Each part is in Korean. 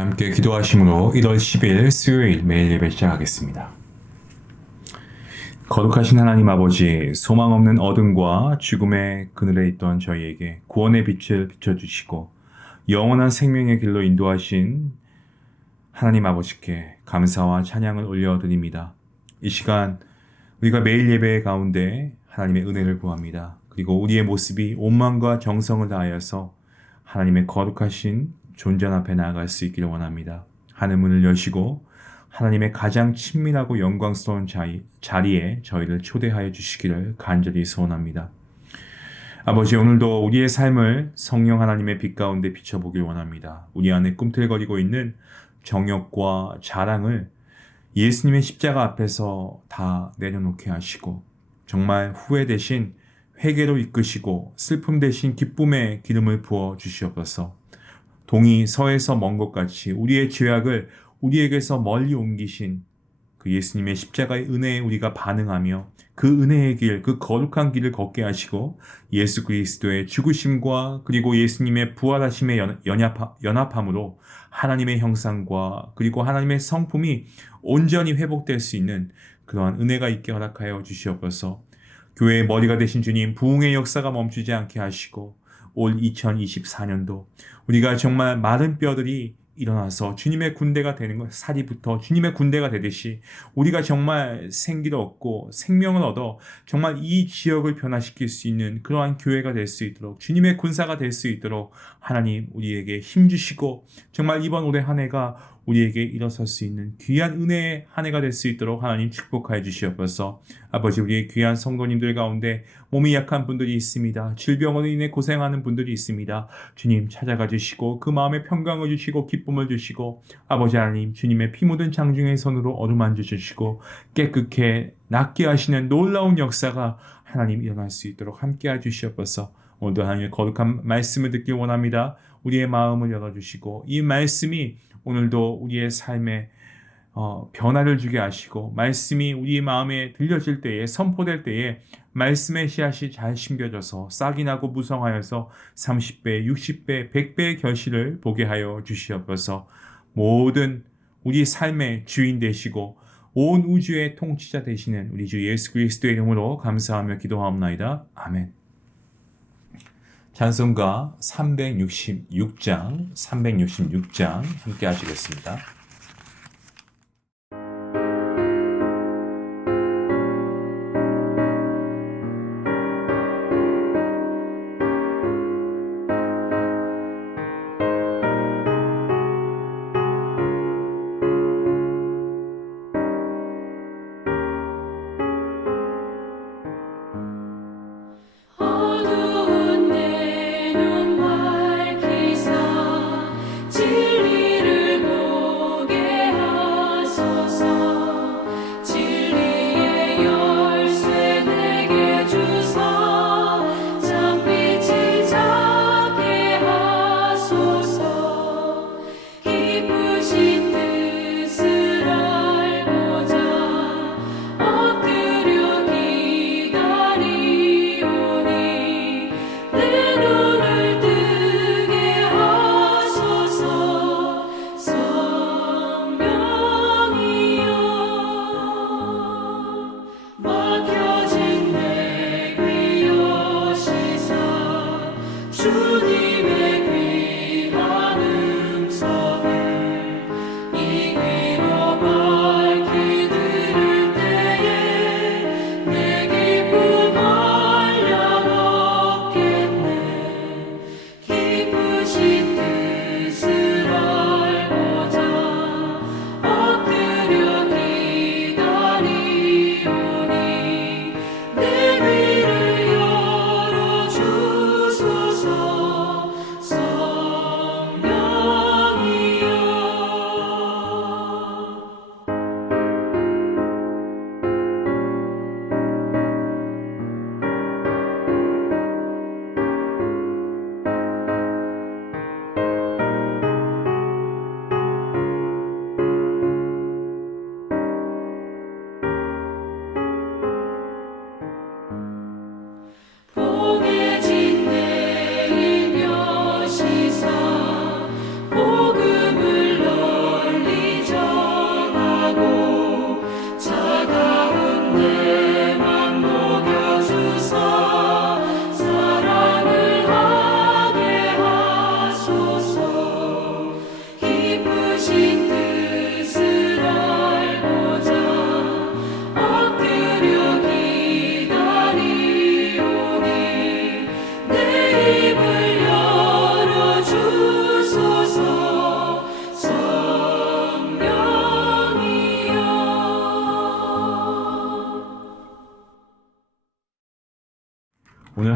함께 기도하심으로 1월 10일 수요일 매일 예배 시작하겠습니다. 거룩하신 하나님 아버지, 소망 없는 어둠과 죽음의 그늘에 있던 저희에게 구원의 빛을 비춰주시고 영원한 생명의 길로 인도하신 하나님 아버지께 감사와 찬양을 올려드립니다. 이 시간 우리가 매일 예배 가운데 하나님의 은혜를 구합니다. 그리고 우리의 모습이 온망과 정성을 다하여서 하나님의 거룩하신 존전 앞에 나아갈 수 있기를 원합니다. 하늘 문을 여시고 하나님의 가장 친밀하고 영광스러운 자리에 저희를 초대하여 주시기를 간절히 소원합니다. 아버지, 오늘도 우리의 삶을 성령 하나님의 빛 가운데 비춰보길 원합니다. 우리 안에 꿈틀거리고 있는 정욕과 자랑을 예수님의 십자가 앞에서 다 내려놓게 하시고 정말 후회 대신 회개로 이끄시고 슬픔 대신 기쁨의 기름을 부어 주시옵소서. 동이 서에서 먼 것 같이 우리의 죄악을 우리에게서 멀리 옮기신 그 예수님의 십자가의 은혜에 우리가 반응하며 그 은혜의 길, 그 거룩한 길을 걷게 하시고 예수 그리스도의 죽으심과 그리고 예수님의 부활하심의 연합함으로 하나님의 형상과 그리고 하나님의 성품이 온전히 회복될 수 있는 그러한 은혜가 있게 허락하여 주시옵소서. 교회의 머리가 되신 주님, 부흥의 역사가 멈추지 않게 하시고 올 2024년도 우리가 정말 마른 뼈들이 일어나서 주님의 군대가 되는 것, 살이부터 주님의 군대가 되듯이 우리가 정말 생기를 얻고 생명을 얻어 정말 이 지역을 변화시킬 수 있는 그러한 교회가 될 수 있도록 주님의 군사가 될 수 있도록 하나님 우리에게 힘주시고 정말 이번 올해 한 해가 우리에게 일어설 수 있는 귀한 은혜의 한 해가 될 수 있도록 하나님 축복하여 주시옵소서. 아버지, 우리의 귀한 성도님들 가운데 몸이 약한 분들이 있습니다. 질병으로 인해 고생하는 분들이 있습니다. 주님 찾아가 주시고 그 마음에 평강을 주시고 기쁨을 주시고 아버지 하나님 주님의 피 묻은 장중의 손으로 어루만져 주시고 깨끗게 낫게 하시는 놀라운 역사가 하나님 일어날 수 있도록 함께해 주시옵소서. 오늘도 하나님의 거룩한 말씀을 듣기 원합니다. 우리의 마음을 열어주시고 이 말씀이 오늘도 우리의 삶에 변화를 주게 하시고 말씀이 우리 마음에 들려질 때에 선포될 때에 말씀의 씨앗이 잘 심겨져서 싹이 나고 무성하여서 30배, 60배, 100배의 결실을 보게 하여 주시옵소서. 모든 우리 삶의 주인 되시고 온 우주의 통치자 되시는 우리 주 예수 그리스도의 이름으로 감사하며 기도하옵나이다. 아멘. 찬송가 366장 함께 하시겠습니다. 어두운 내 눈 밝히사 진리를 보여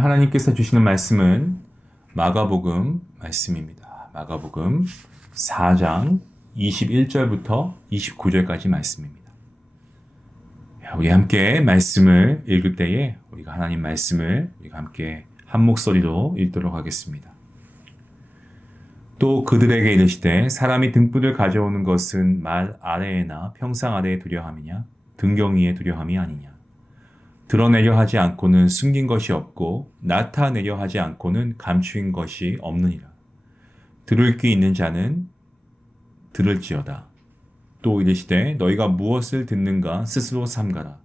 하나님께서 주시는 말씀은 마가복음 말씀입니다. 마가복음 4장 21절부터 29절까지 말씀입니다. 우리 함께 말씀을 읽을 때에 우리가 하나님 말씀을 우리가 함께 한 목소리로 읽도록 하겠습니다. 또 그들에게 이르시되 사람이 등불을 가져오는 것은 말 아래에나 평상 아래에 두려 함이냐 등경 위에 두려 함이 아니냐. 드러내려 하지 않고는 숨긴 것이 없고 나타내려 하지 않고는 감추인 것이 없느니라. 들을 귀 있는 자는 들을지어다. 또 이르시되 너희가 무엇을 듣는가 스스로 삼가라.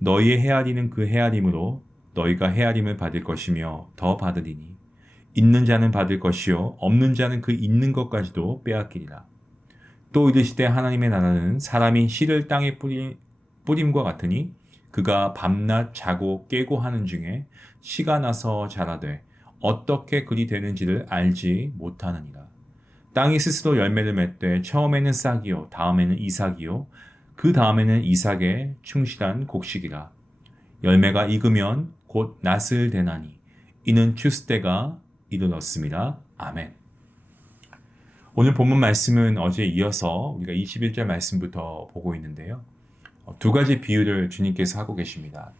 너희의 헤아리는 그 헤아림으로 너희가 헤아림을 받을 것이며 더 받으리니 있는 자는 받을 것이요 없는 자는 그 있는 것까지도 빼앗기리라. 또 이르시되 하나님의 나라는 사람이 씨를 땅에 뿌림과 같으니 그가 밤낮 자고 깨고 하는 중에 씨가 나서 자라되 어떻게 그리 되는지를 알지 못하느니라. 땅이 스스로 열매를 맺되 처음에는 싹이요 다음에는 이삭이요 그 다음에는 이삭의 충실한 곡식이라. 열매가 익으면 곧 낫을 대나니 이는 추수 때가 이르렀습니다. 아멘. 오늘 본문 말씀은 어제에 이어서 우리가 21절 말씀부터 보고 있는데요. 두 가지 비유를 주님께서 하고 계십니다.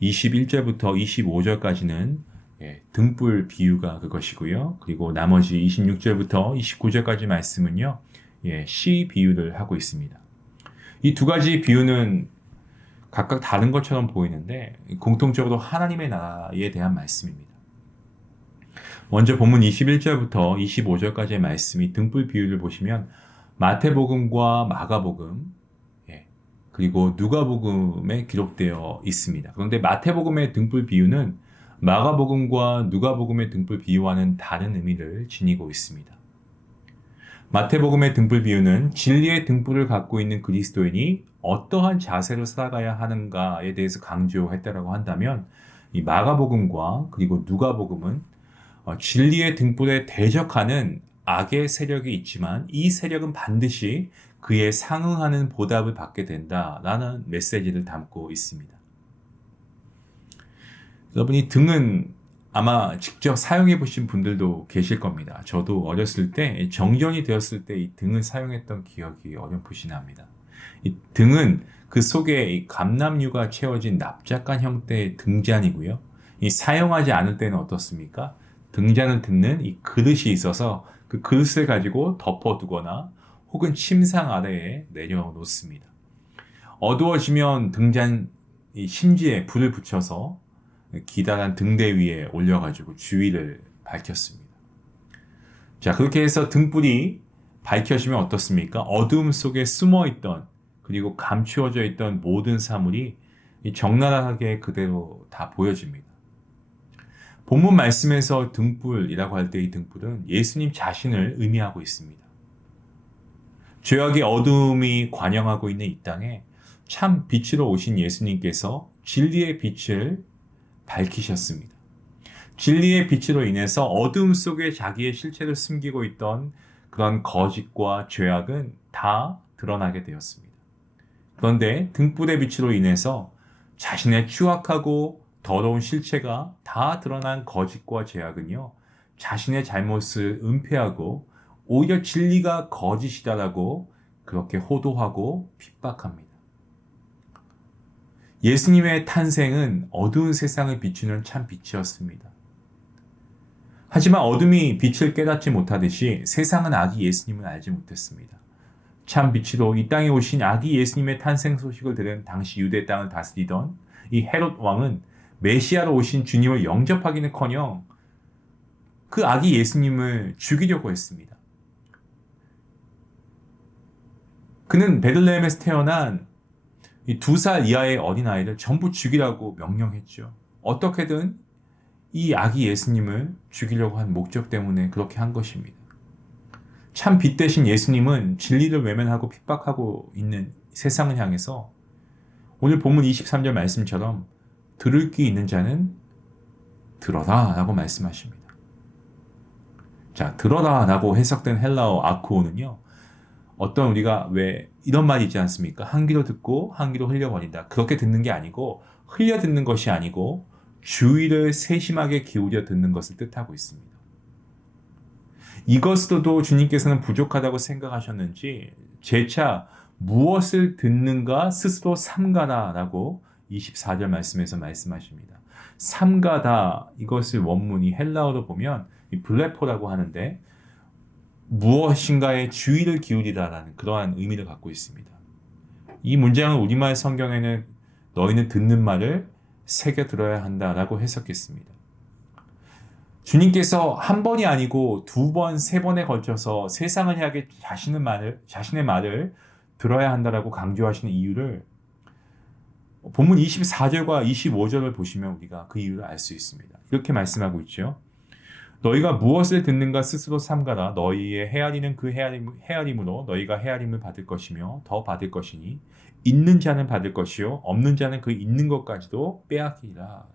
21절부터 25절까지는 등불 비유가 그것이고요. 그리고 나머지 26절부터 29절까지 말씀은요, 씨 비유를 하고 있습니다. 이 두 가지 비유는 각각 다른 것처럼 보이는데 공통적으로 하나님의 나라에 대한 말씀입니다. 먼저 본문 21절부터 25절까지의 말씀이 등불 비유를 보시면 마태복음과 마가복음 그리고 누가복음에 기록되어 있습니다. 그런데 마태복음의 등불 비유는 마가복음과 누가복음의 등불 비유와는 다른 의미를 지니고 있습니다. 마태복음의 등불 비유는 진리의 등불을 갖고 있는 그리스도인이 어떠한 자세로 살아가야 하는가에 대해서 강조했다라고 한다면 이 마가복음과 그리고 누가복음은 진리의 등불에 대적하는 악의 세력이 있지만 이 세력은 반드시 그에 상응하는 보답을 받게 된다라는 메시지를 담고 있습니다. 여러분이 등은 아마 직접 사용해 보신 분들도 계실 겁니다. 저도 어렸을 때 정전이 되었을 때 이 등을 사용했던 기억이 어렴풋이 납니다. 이 등은 그 속에 이 감람유가 채워진 납작한 형태의 등잔이고요. 이 사용하지 않을 때는 어떻습니까? 등잔을 듣는 이 그릇이 있어서 그 그릇을 가지고 덮어두거나 혹은 침상 아래에 내려놓습니다. 어두워지면 등잔 심지에 불을 붙여서 기다란 등대 위에 올려가지고 주위를 밝혔습니다. 자, 그렇게 해서 등불이 밝혀지면 어떻습니까? 어두움 속에 숨어있던 그리고 감추어져 있던 모든 사물이 적나라하게 그대로 다 보여집니다. 본문 말씀에서 등불이라고 할 때 이 등불은 예수님 자신을 의미하고 있습니다. 죄악의 어둠이 관영하고 있는 이 땅에 참 빛으로 오신 예수님께서 진리의 빛을 밝히셨습니다. 진리의 빛으로 인해서 어둠 속에 자기의 실체를 숨기고 있던 그런 거짓과 죄악은 다 드러나게 되었습니다. 그런데 등불의 빛으로 인해서 자신의 추악하고 더러운 실체가 다 드러난 거짓과 죄악은요, 자신의 잘못을 은폐하고 오히려 진리가 거짓이다라고 그렇게 호도하고 핍박합니다. 예수님의 탄생은 어두운 세상을 비추는 참 빛이었습니다. 하지만 어둠이 빛을 깨닫지 못하듯이 세상은 아기 예수님을 알지 못했습니다. 참 빛으로 이 땅에 오신 아기 예수님의 탄생 소식을 들은 당시 유대 땅을 다스리던 이 헤롯 왕은 메시아로 오신 주님을 영접하기는커녕 그 아기 예수님을 죽이려고 했습니다. 그는 베들레헴에서 태어난 이 2살 이하의 어린아이를 전부 죽이라고 명령했죠. 어떻게든 이 아기 예수님을 죽이려고 한 목적 때문에 그렇게 한 것입니다. 참 빛 대신 예수님은 진리를 외면하고 핍박하고 있는 세상을 향해서 오늘 본문 23절 말씀처럼 들을 귀 있는 자는 들어라 라고 말씀하십니다. 자, 들어라 라고 해석된 헬라어 아쿠오는요, 어떤 우리가 왜 이런 말이 있지 않습니까? 한 귀로 듣고 한 귀로 흘려버린다. 그렇게 듣는 게 아니고 흘려 듣는 것이 아니고 주의를 세심하게 기울여 듣는 것을 뜻하고 있습니다. 이것으로도 주님께서는 부족하다고 생각하셨는지 재차 무엇을 듣는가 스스로 삼가라라고 24절 말씀에서 말씀하십니다. 삼가다, 이것을 원문이 헬라어로 보면 블레포라고 하는데 무엇인가에 주의를 기울이다라는 그러한 의미를 갖고 있습니다. 이 문장은 우리말 성경에는 너희는 듣는 말을 새겨 들어야 한다라고 해석했습니다. 주님께서 한 번이 아니고 두 번, 세 번에 걸쳐서 세상을 향해 자신의 말을 들어야 한다라고 강조하시는 이유를 본문 24절과 25절을 보시면 우리가 그 이유를 알 수 있습니다. 이렇게 말씀하고 있죠. 너희가 무엇을 듣는가 스스로 삼가라. 너희의 헤아리는 그 헤아림으로 너희가 헤아림을 받을 것이며 더 받을 것이니 있는 자는 받을 것이요 없는 자는 그 있는 것까지도 빼앗기리라.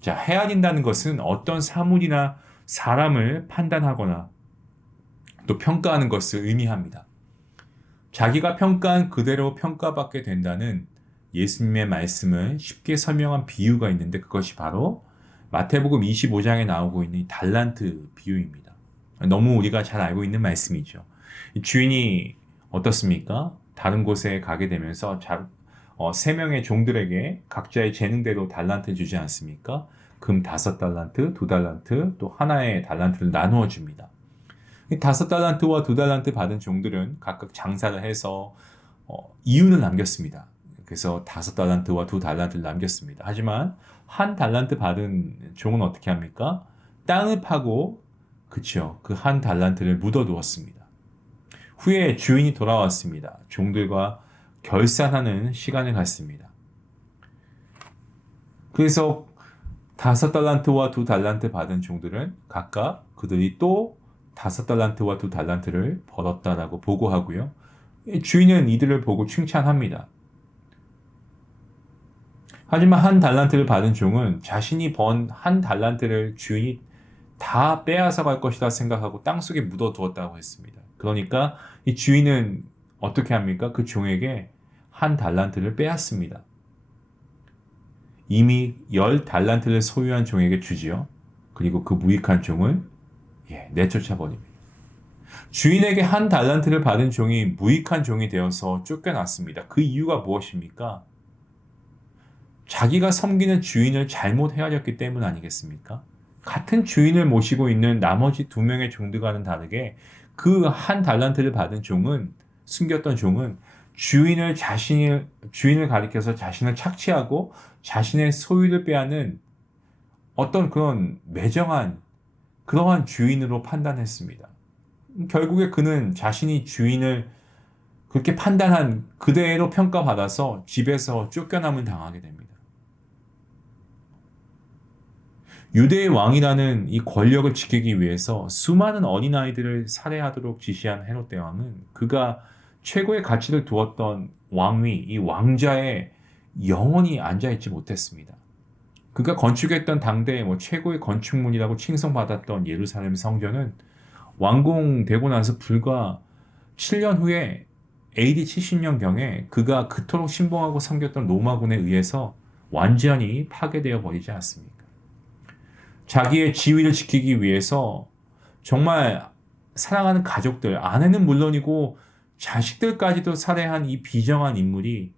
자, 헤아린다는 것은 어떤 사물이나 사람을 판단하거나 또 평가하는 것을 의미합니다. 자기가 평가한 그대로 평가받게 된다는 예수님의 말씀을 쉽게 설명한 비유가 있는데 그것이 바로 마태복음 25장에 나오고 있는 달란트 비유입니다. 너무 우리가 잘 알고 있는 말씀이죠. 주인이 어떻습니까? 다른 곳에 가게 되면서 3명의 종들에게 각자의 재능대로 달란트를 주지 않습니까? 금 5달란트, 2달란트, 또 하나의 달란트를 나누어 줍니다. 5달란트와 2달란트 받은 종들은 각각 장사를 해서 이윤을 남겼습니다. 그래서 5달란트와 2달란트를 남겼습니다. 하지만 1달란트 받은 종은 어떻게 합니까? 땅을 파고 그 1달란트를 묻어두었습니다. 후에 주인이 돌아왔습니다. 종들과 결산하는 시간을 갖습니다. 그래서 5달란트와 2달란트 받은 종들은 각각 그들이 또 5달란트와 2달란트를 벌었다라고 보고하고요. 주인은 이들을 보고 칭찬합니다. 하지만 1달란트를 받은 종은 자신이 번 1달란트를 주인이 다 빼앗아 갈 것이다 생각하고 땅속에 묻어두었다고 했습니다. 그러니까 이 주인은 어떻게 합니까? 그 종에게 1달란트를 빼앗습니다. 이미 10달란트를 소유한 종에게 주지요. 그리고 그 무익한 종을 내쫓아 버립니다. 주인에게 1달란트를 받은 종이 무익한 종이 되어서 쫓겨났습니다. 그 이유가 무엇입니까? 자기가 섬기는 주인을 잘못 헤아렸기 때문 아니겠습니까? 같은 주인을 모시고 있는 나머지 2명의 종들과는 다르게 그 1달란트를 받은 종은, 숨겼던 종은 주인을 가리켜서 자신을 착취하고 자신의 소유를 빼앗는 어떤 그런 매정한 그러한 주인으로 판단했습니다. 결국에 그는 자신이 주인을 그렇게 판단한 그대로 평가받아서 집에서 쫓겨남을 당하게 됩니다. 유대의 왕이라는 이 권력을 지키기 위해서 수많은 어린아이들을 살해하도록 지시한 헤롯 대왕은 그가 최고의 가치를 두었던 왕위, 이 왕좌에 영원히 앉아있지 못했습니다. 그가 건축했던 당대의 최고의 건축물이라고 칭송받았던 예루살렘 성전은 완공되고 나서 불과 7년 후에 AD 70년경에 그가 그토록 신봉하고 섬겼던 로마군에 의해서 완전히 파괴되어 버리지 않습니까? 자기의 지위를 지키기 위해서 정말 사랑하는 가족들, 아내는 물론이고 자식들까지도 살해한 이 비정한 인물이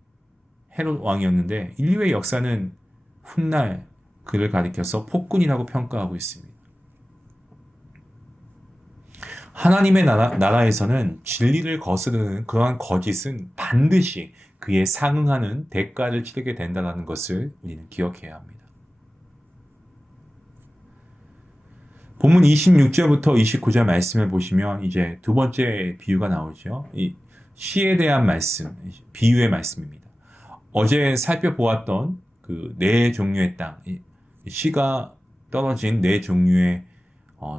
헤롯 왕이었는데 인류의 역사는 훗날 그를 가리켜서 폭군이라고 평가하고 있습니다. 하나님의 나라에서는 진리를 거스르는 그러한 거짓은 반드시 그에 상응하는 대가를 치르게 된다는 것을 우리는 기억해야 합니다. 본문 26절부터 29절 말씀을 보시면 이제 두 번째 비유가 나오죠. 이 시에 대한 말씀, 비유의 말씀입니다. 어제 살펴보았던 그 네 종류의 땅, 시가 떨어진 네 종류의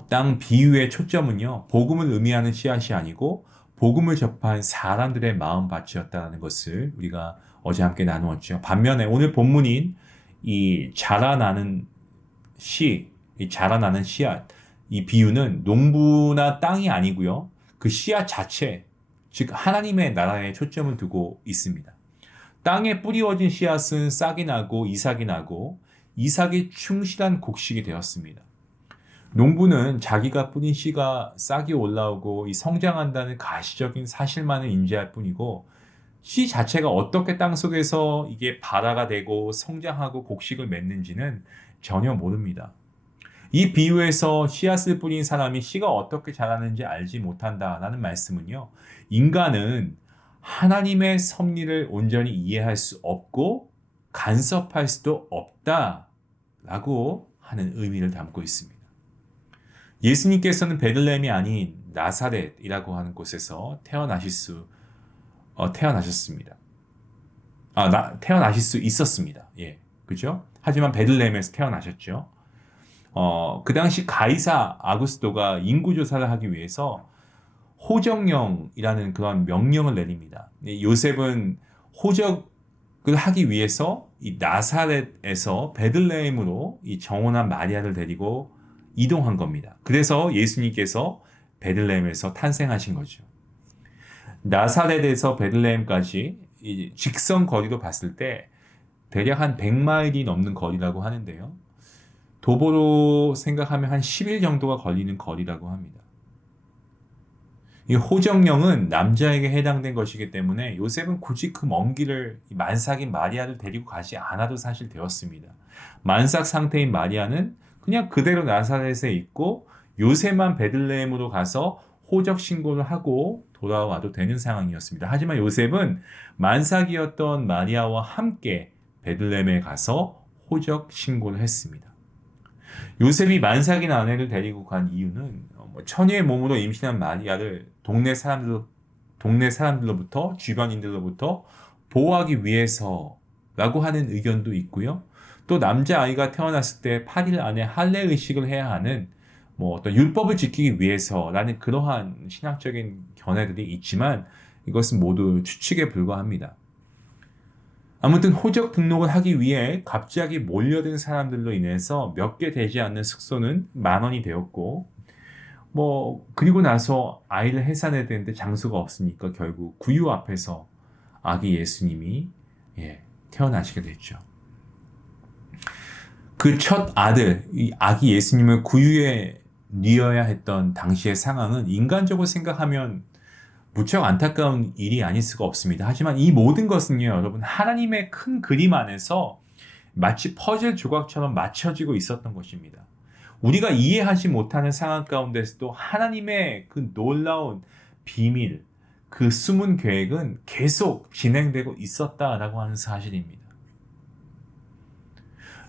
땅 비유의 초점은요, 복음을 의미하는 씨앗이 아니고 복음을 접한 사람들의 마음밭이었다는 것을 우리가 어제 함께 나누었죠. 반면에 오늘 본문인 이 자라나는 이 자라나는 씨앗, 이 비유는 농부나 땅이 아니고요, 그 씨앗 자체, 즉 하나님의 나라에 초점을 두고 있습니다. 땅에 뿌리워진 씨앗은 싹이 나고 이삭이 나고 이삭이 충실한 곡식이 되었습니다. 농부는 자기가 뿌린 씨가 싹이 올라오고 이 성장한다는 가시적인 사실만을 인지할 뿐이고 씨 자체가 어떻게 땅 속에서 이게 발화가 되고 성장하고 곡식을 맺는지는 전혀 모릅니다. 이 비유에서 씨앗을 뿌린 사람이 씨가 어떻게 자라는지 알지 못한다라는 말씀은요. 인간은 하나님의 섭리를 온전히 이해할 수 없고 간섭할 수도 없다라고 하는 의미를 담고 있습니다. 예수님께서는 베들레헴이 아닌 나사렛이라고 하는 곳에서 태어나셨습니다. 태어나실 수 있었습니다. 예, 그죠? 하지만 베들레헴에서 태어나셨죠. 그 당시 가이사 아구스토가 인구조사를 하기 위해서 호적령이라는 그런 명령을 내립니다. 요셉은 호적을 하기 위해서 이 나사렛에서 베들레헴으로 이 정혼한 마리아를 데리고 이동한 겁니다. 그래서 예수님께서 베들레헴에서 탄생하신 거죠. 나사렛에서 베들레헴까지 직선 거리로 봤을 때 대략 한 100마일이 넘는 거리라고 하는데요. 도보로 생각하면 한 10일 정도가 걸리는 거리라고 합니다. 이 호적령은 남자에게 해당된 것이기 때문에 요셉은 굳이 그 먼 길을 만삭인 마리아를 데리고 가지 않아도 사실 되었습니다. 만삭 상태인 마리아는 그냥 그대로 나사렛에 있고 요셉만 베들레헴으로 가서 호적 신고를 하고 돌아와도 되는 상황이었습니다. 하지만 요셉은 만삭이었던 마리아와 함께 베들레헴에 가서 호적 신고를 했습니다. 요셉이 만삭인 아내를 데리고 간 이유는 처녀의 몸으로 임신한 마리아를 동네 사람들로부터 주변인들로부터 보호하기 위해서라고 하는 의견도 있고요. 또 남자아이가 태어났을 때 8일 안에 할례 의식을 해야 하는 어떤 율법을 지키기 위해서라는 그러한 신학적인 견해들이 있지만 이것은 모두 추측에 불과합니다. 아무튼 호적 등록을 하기 위해 갑자기 몰려든 사람들로 인해서 몇 개 되지 않는 숙소는 10,000원이 되었고 그리고 나서 아이를 해산해야 되는데 장소가 없으니까 결국 구유 앞에서 아기 예수님이 태어나시게 됐죠. 그 첫 아들, 이 아기 예수님을 구유에 뉘어야 했던 당시의 상황은 인간적으로 생각하면 무척 안타까운 일이 아닐 수가 없습니다. 하지만 이 모든 것은요, 여러분, 하나님의 큰 그림 안에서 마치 퍼즐 조각처럼 맞춰지고 있었던 것입니다. 우리가 이해하지 못하는 상황 가운데서도 하나님의 그 놀라운 비밀, 그 숨은 계획은 계속 진행되고 있었다라고 하는 사실입니다.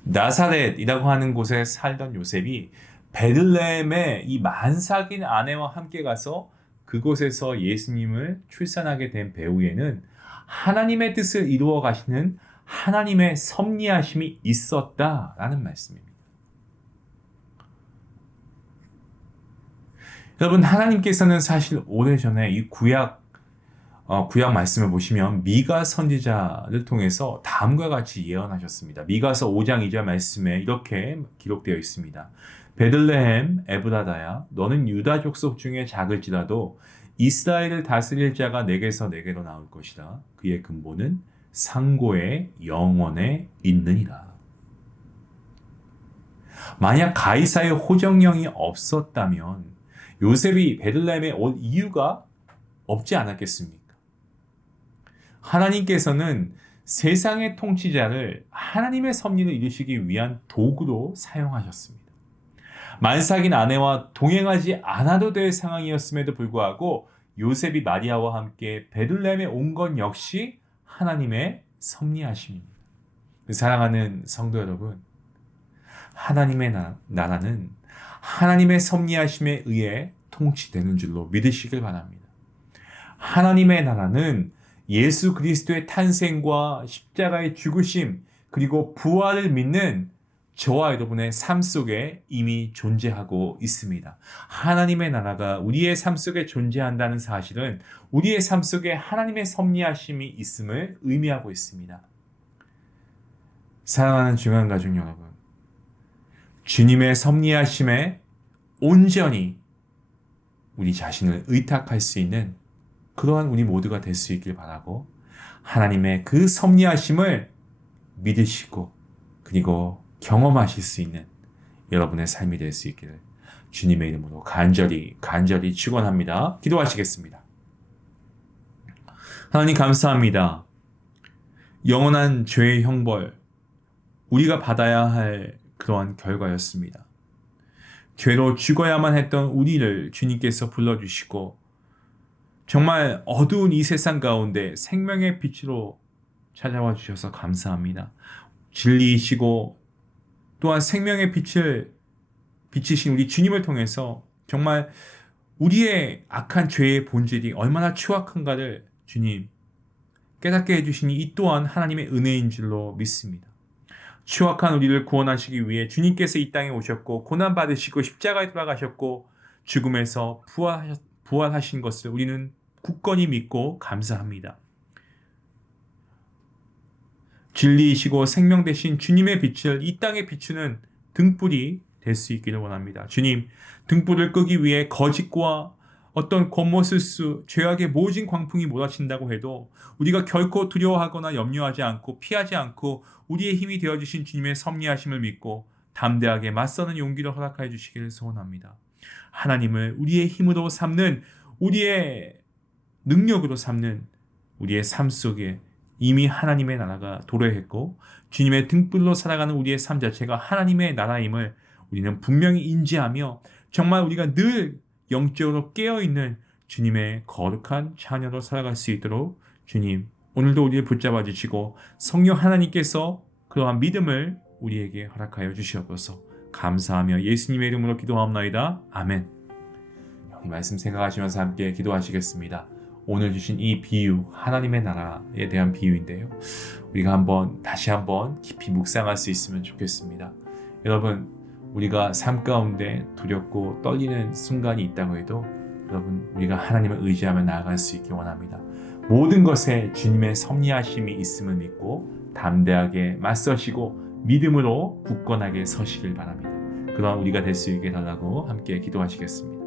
나사렛이라고 하는 곳에 살던 요셉이 베들레헴에 이 만삭인 아내와 함께 가서 그곳에서 예수님을 출산하게 된 배후에는 하나님의 뜻을 이루어 가시는 하나님의 섭리하심이 있었다라는 말씀입니다. 여러분, 하나님께서는 사실 오래전에 이 구약 말씀을 보시면 미가 선지자를 통해서 다음과 같이 예언하셨습니다. 미가서 5장 2절 말씀에 이렇게 기록되어 있습니다. 베들레헴 에브라다야, 너는 유다 족속 중에 작을지라도 이스라엘을 다스릴 자가 내게서 내게로 나올 것이라. 그의 근본은 상고의 영원에 있느니라. 만약 가이사의 호정령이 없었다면 요셉이 베들레헴에 올 이유가 없지 않았겠습니까? 하나님께서는 세상의 통치자를 하나님의 섭리를 이루시기 위한 도구로 사용하셨습니다. 만삭인 아내와 동행하지 않아도 될 상황이었음에도 불구하고 요셉이 마리아와 함께 베들레헴에 온 것 역시 하나님의 섭리하심입니다. 사랑하는 성도 여러분, 하나님의 나라는 하나님의 섭리하심에 의해 통치되는 줄로 믿으시길 바랍니다. 하나님의 나라는 예수 그리스도의 탄생과 십자가의 죽으심 그리고 부활을 믿는 저와 여러분의 삶 속에 이미 존재하고 있습니다. 하나님의 나라가 우리의 삶 속에 존재한다는 사실은 우리의 삶 속에 하나님의 섭리하심이 있음을 의미하고 있습니다. 사랑하는 중요한 가족 여러분, 주님의 섭리하심에 온전히 우리 자신을 의탁할 수 있는 그러한 우리 모두가 될 수 있길 바라고 하나님의 그 섭리하심을 믿으시고 그리고 경험하실 수 있는 여러분의 삶이 될 수 있기를 주님의 이름으로 간절히 축원합니다. 기도하시겠습니다. 하나님 감사합니다. 영원한 죄의 형벌, 우리가 받아야 할 그러한 결과였습니다. 죄로 죽어야만 했던 우리를 주님께서 불러주시고 정말 어두운 이 세상 가운데 생명의 빛으로 찾아와 주셔서 감사합니다. 진리이시고 또한 생명의 빛을 비치신 우리 주님을 통해서 정말 우리의 악한 죄의 본질이 얼마나 추악한가를 주님 깨닫게 해주시니 이 또한 하나님의 은혜인 줄로 믿습니다. 추악한 우리를 구원하시기 위해 주님께서 이 땅에 오셨고 고난받으시고 십자가에 돌아가셨고 죽음에서 부활하신 것을 우리는 굳건히 믿고 감사합니다. 진리이시고 생명 되신 주님의 빛을 이 땅에 비추는 등불이 될 수 있기를 원합니다. 주님, 등불을 끄기 위해 거짓과 어떤 권모술수, 죄악의 모진 광풍이 몰아친다고 해도 우리가 결코 두려워하거나 염려하지 않고 피하지 않고 우리의 힘이 되어주신 주님의 섭리하심을 믿고 담대하게 맞서는 용기를 허락하여 주시기를 소원합니다. 하나님을 우리의 힘으로 삼는, 우리의 능력으로 삼는 우리의 삶 속에 이미 하나님의 나라가 도래했고 주님의 등불로 살아가는 우리의 삶 자체가 하나님의 나라임을 우리는 분명히 인지하며 정말 우리가 늘 영적으로 깨어있는 주님의 거룩한 자녀로 살아갈 수 있도록 주님 오늘도 우리를 붙잡아 주시고 성령 하나님께서 그러한 믿음을 우리에게 허락하여 주시옵소서. 감사하며 예수님의 이름으로 기도하옵나이다. 아멘. 이 말씀 생각하시면서 함께 기도하시겠습니다. 오늘 주신 이 비유, 하나님의 나라에 대한 비유인데요. 우리가 다시 한번 깊이 묵상할 수 있으면 좋겠습니다. 여러분, 우리가 삶 가운데 두렵고 떨리는 순간이 있다고 해도 여러분, 우리가 하나님을 의지하며 나아갈 수 있기 원합니다. 모든 것에 주님의 섭리하심이 있음을 믿고 담대하게 맞서시고 믿음으로 굳건하게 서시길 바랍니다. 그러한 우리가 될 수 있게 달라고 함께 기도하시겠습니다.